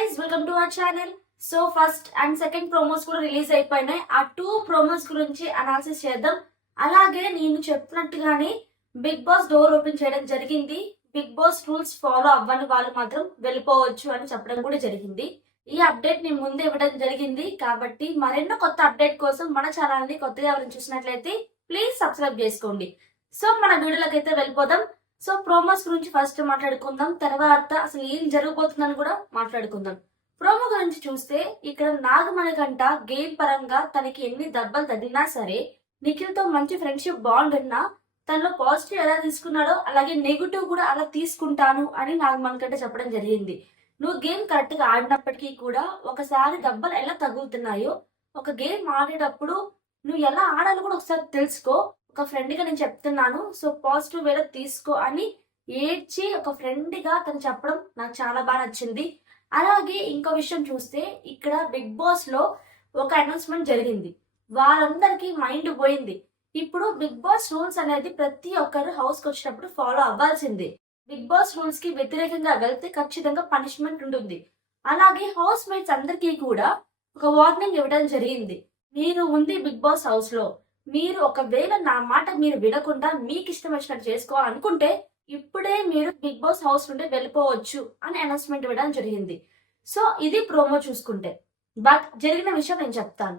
guys, welcome to our channel. So first and second promos కూడా release అయిపోయినాయి. ఆ 2 promos గురించి అనాలిసిస్ చేద్దాం. అలాగే నేను చెప్పినట్టుగానే బిగ్ బాస్ డోర్ ఓపెన్ చేయడం జరిగింది. బిగ్ బాస్ రూల్స్ ఫాలో అవ్వని వాళ్ళు మాత్రం వెళ్ళిపోవచ్చు అని చెప్పడం కూడా జరిగింది. ఈ అప్డేట్ నేను ముందే ఇవ్వడం జరిగింది కాబట్టి మరెన్నో కొత్త అప్డేట్ కోసం మన ఛానల్ ని కొత్తగా ఎవరైనా చూసినట్లయితే ప్లీజ్ సబ్స్క్రైబ్ చేసుకోండి. సో మన వీడియోలోకి అయితే వెళ్ళిపోదాం. సో ప్రోమోస్ గురించి ఫస్ట్ మాట్లాడుకుందాం, తర్వాత అసలు ఏం జరగబోతుందని కూడా మాట్లాడుకుందాం. ప్రోమో గురించి చూస్తే ఇక్కడ నాగమణికంట గేమ్ పరంగా తనకి ఎన్ని దెబ్బలు తగిలినా సరే నిఖిల్ తో మంచి ఫ్రెండ్షిప్ బాండ్ ఉన్నా తనలో పాజిటివ్ ఎలా తీసుకున్నాడో అలాగే నెగిటివ్ కూడా అలా తీసుకుంటాను అని నాగమణికంట చెప్పడం జరిగింది. నువ్వు గేమ్ కరెక్ట్ గా ఆడినప్పటికీ కూడా ఒకసారి దెబ్బలు ఎలా తగులుతున్నాయో ఒక గేమ్ ఆడేటప్పుడు నువ్వు ఎలా ఆడాలో కూడా ఒకసారి తెలుసుకో, ఒక ఫ్రెండ్ గా నేను చెప్తున్నాను, సో పాజిటివ్ వేలో తీసుకో అని ఏడ్చి ఒక ఫ్రెండ్ గా తను చెప్పడం నాకు చాలా బాగా నచ్చింది. అలాగే ఇంకో విషయం చూస్తే ఇక్కడ బిగ్ బాస్ లో ఒక అనౌన్స్మెంట్ జరిగింది. వాళ్ళందరికీ మైండ్ పోయింది. ఇప్పుడు బిగ్ బాస్ రూల్స్ అనేది ప్రతి ఒక్కరు హౌస్ కి వచ్చినప్పుడు ఫాలో అవ్వాల్సిందే. బిగ్ బాస్ రూల్స్ కి వ్యతిరేకంగా వెళ్తే ఖచ్చితంగా పనిష్మెంట్ ఉంటుంది. అలాగే హౌస్ మేట్స్ అందరికీ కూడా ఒక వార్నింగ్ ఇవ్వడం జరిగింది. మీరు ఉంది బిగ్ బాస్ హౌస్ లో, మీరు ఒకవేళ నా మాట మీరు వినకుండా మీకు ఇష్టం వచ్చినట్టు చేసుకోవాలనుకుంటే ఇప్పుడే మీరు బిగ్ బాస్ హౌస్ నుండి వెళ్ళిపోవచ్చు అని అనౌన్స్మెంట్ ఇవ్వడం జరిగింది. సో ఇది ప్రోమో చూసుకుంటే. బట్ జరిగిన విషయం నేను చెప్తాను.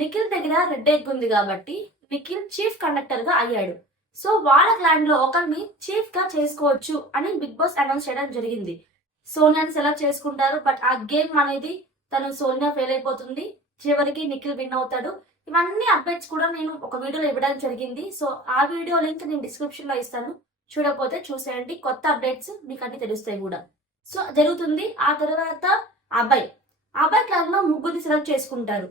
నిఖిల్ దగ్గర రెడ్ ఎగ్ ఉంది కాబట్టి నిఖిల్ చీఫ్ కండక్టర్ గా అయ్యాడు. సో వాళ్ళ క్లాన్ లో ఒకరిని చీఫ్ గా చేసుకోవచ్చు అని బిగ్ బాస్ అనౌన్స్ చేయడం జరిగింది. సోనియాని సెలెక్ట్ చేసుకుంటారు, బట్ ఆ గేమ్ అనేది తను సోనియా ఫెయిల్ అయిపోతుంది, చివరికి నిఖిల్ విన్ అవుతాడు. ఇవన్నీ అప్డేట్స్ కూడా నేను ఒక వీడియోలో ఇవ్వడం జరిగింది. సో ఆ వీడియో లింక్ నేను డిస్క్రిప్షన్ లో ఇస్తాను, చూడకపోతే చూసేయండి. కొత్త అప్డేట్స్ మీకు అన్ని తెలుస్తాయి కూడా. సో జరుగుతుంది. ఆ తర్వాత అబ్బాయి క్లాన్ లో ముగ్గురిని సెలెక్ట్ చేసుకుంటారు.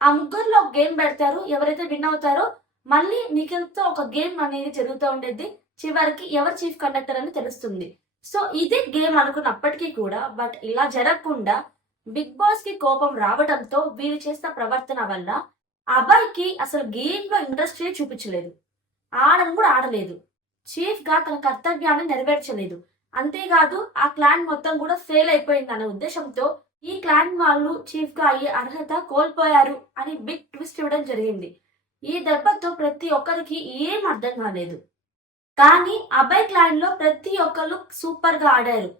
ఆ ముగ్గురులో ఒక గేమ్ పెడతారు. ఎవరైతే విన్ అవుతారో మళ్ళీ నిఖిల్ తో ఒక గేమ్ అనేది జరుగుతూ ఉండేది. చివరికి ఎవరు చీఫ్ కండక్టర్ అని తెలుస్తుంది. సో ఇదే గేమ్ అనుకున్నప్పటికీ కూడా బట్ ఇలా జరగకుండా బిగ్ బాస్ కి కోపం రావడంతో వీళ్ళు చేసిన ప్రవర్తన వల్ల అబ్బాయికి అసలు గేమ్ లో ఇంట్రెస్ట్ చూపించలేదు, ఆడని కూడా ఆడలేదు, చీఫ్ గా తన కర్తవ్యాన్ని నెరవేర్చలేదు. అంతేకాదు ఆ క్లాన్ మొత్తం కూడా ఫెయిల్ అయిపోయింది అనే ఉద్దేశంతో ఈ క్లాన్ వాళ్ళు చీఫ్ గా అయ్యే అర్హత కోల్పోయారు అని బిగ్ ట్విస్ట్ ఇవ్వడం జరిగింది. ఈ దెబ్బతో ప్రతి ఒక్కరికి ఏం అర్థం కాలేదు. కానీ అబ్బాయి క్లాన్ లో ప్రతి ఒక్కరు సూపర్ గా ఆడారు.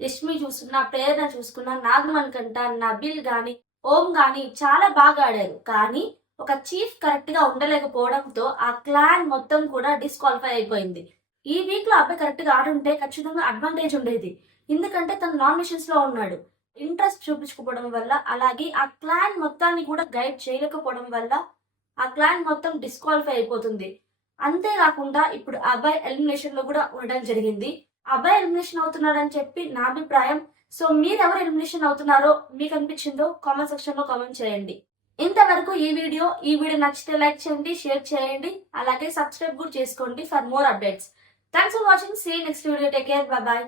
యష్మి చూసుకున్నా, ప్రేరణ చూసుకున్నా, నాగమణికంట, నబిల్ గాని, ఓం గాని చాలా బాగా ఆడారు. కానీ ఒక చీఫ్ కరెక్ట్ గా ఉండలేకపోవడంతో ఆ క్లాన్ మొత్తం కూడా డిస్క్వాలిఫై అయిపోయింది. ఈ వీక్ లో అబ్బాయి కరెక్ట్ గా ఆడుంటే ఖచ్చితంగా అడ్వాంటేజ్ ఉండేది. ఎందుకంటే తను నామినేషన్స్ లో ఉన్నాడు. ఇంట్రెస్ట్ చూపించకపోవడం వల్ల అలాగే ఆ క్లాన్ మొత్తాన్ని కూడా గైడ్ చేయలేకపోవడం వల్ల ఆ క్లాన్ మొత్తం డిస్క్వాలిఫై అయిపోతుంది. అంతేకాకుండా ఇప్పుడు అబ్బాయి ఎలిమినేషన్ లో కూడా ఉండడం జరిగింది. అబ్బాయి ఎలిమినేషన్ అవుతున్నాడని చెప్పి నా అభిప్రాయం. సో మీరు ఎవరు ఎలిమినేషన్ అవుతున్నారో మీకు అనిపించిందో కామెంట్ సెక్షన్ లో కామెంట్ చేయండి. ఇంతవరకు ఈ వీడియో నచ్చితే లైక్ చేయండి, షేర్ చేయండి, అలాగే సబ్స్క్రైబ్ కూడా చేసుకోండి for more updates. Thanks for watching. See you next video. Take care. Bye by.